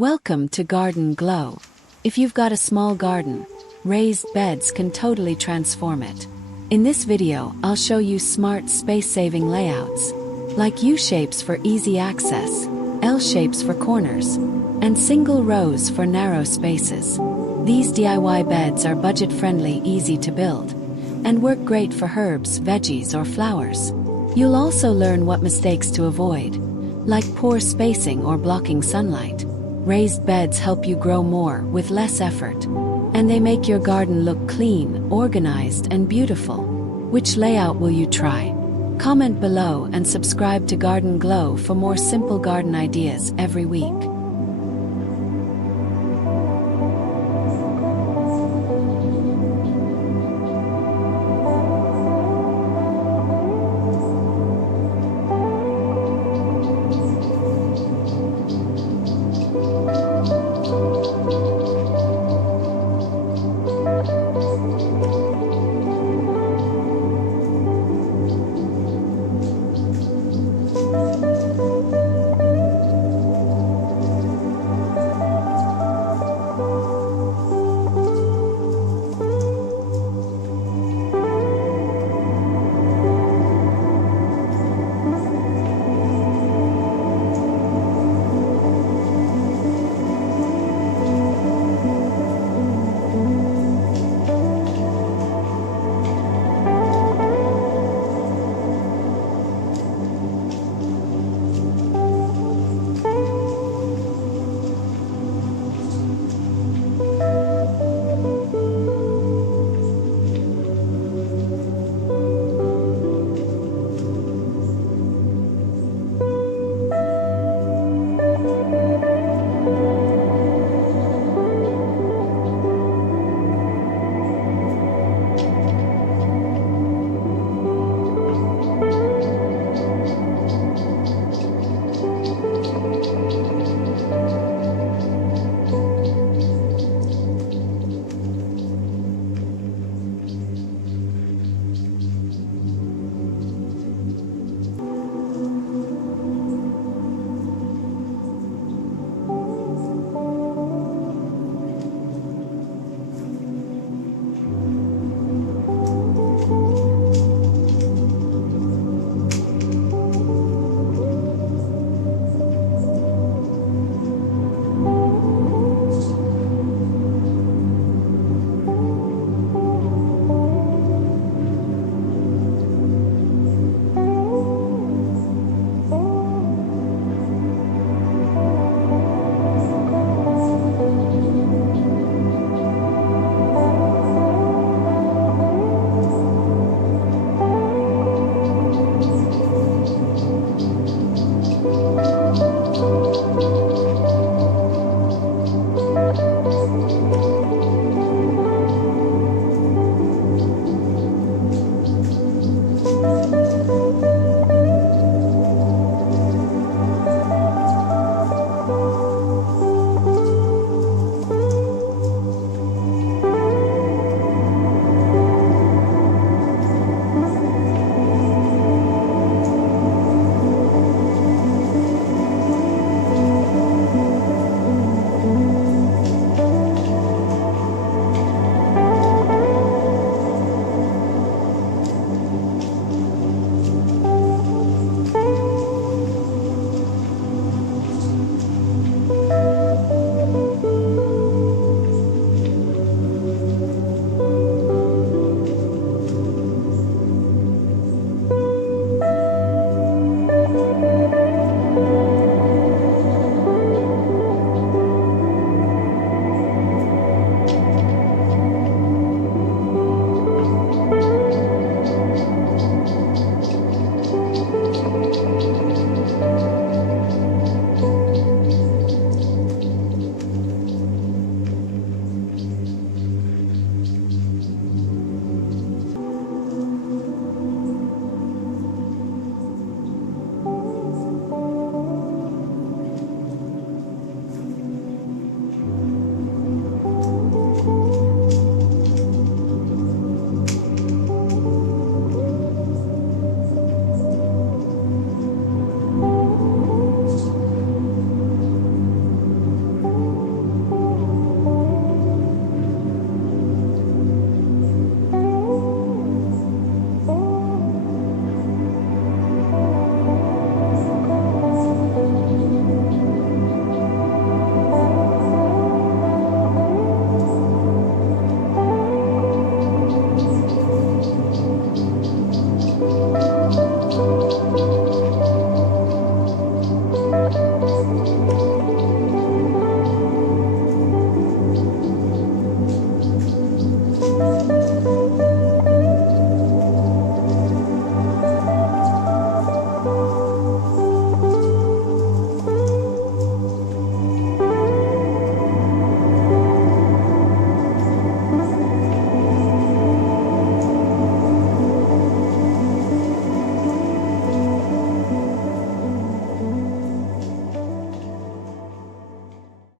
Welcome to Garden Glow. If you've got a small garden, raised beds can totally transform it. In this video, I'll show you smart space-saving layouts, like U-shapes for easy access, L-shapes for corners, and single rows for narrow spaces. These DIY beds are budget-friendly, easy to build, and work great for herbs, veggies, or flowers. You'll also learn what mistakes to avoid, like poor spacing or blocking sunlight. Raised beds help you grow more with less effort, and they make your garden look clean, organized, and beautiful. Which layout will you try? Comment below and subscribe to Garden Glow for more simple garden ideas every week.